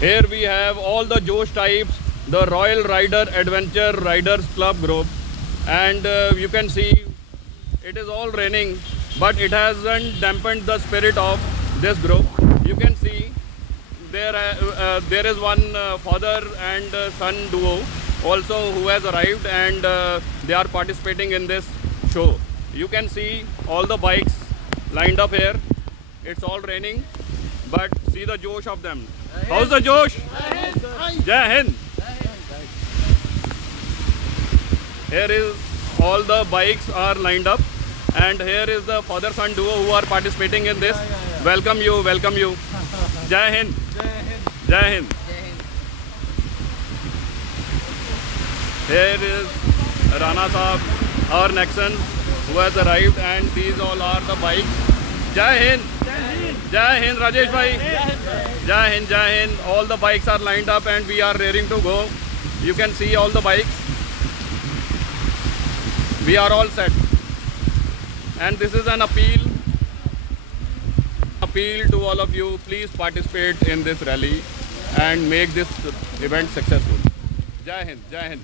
Here we have all the Josh types, the Royal Rider Adventure Riders Club group, and you can see it is all raining, but it hasn't dampened the spirit of this group. You can see there is one father and son duo also who has arrived, and they are participating in this show. You can see all the bikes lined up here. It's all raining, but see the Josh of them. How's the Josh? Jai Hind. Here is all the bikes are lined up, and here is the father son duo who are participating in this. Welcome you, welcome you. Jai Hind. Jai Hind. Here is Rana Saab, our Nexon, who has arrived, and these all are the bikes. Jai Hind. Jai Hind, Rajesh bhai. Jai Hind, Jai Hind. All the bikes are lined up and we are raring to go. You can see all the bikes. We are all set. And this is an appeal to all of you. Please participate in this rally and make this event successful. Jai Hind, Jai Hind.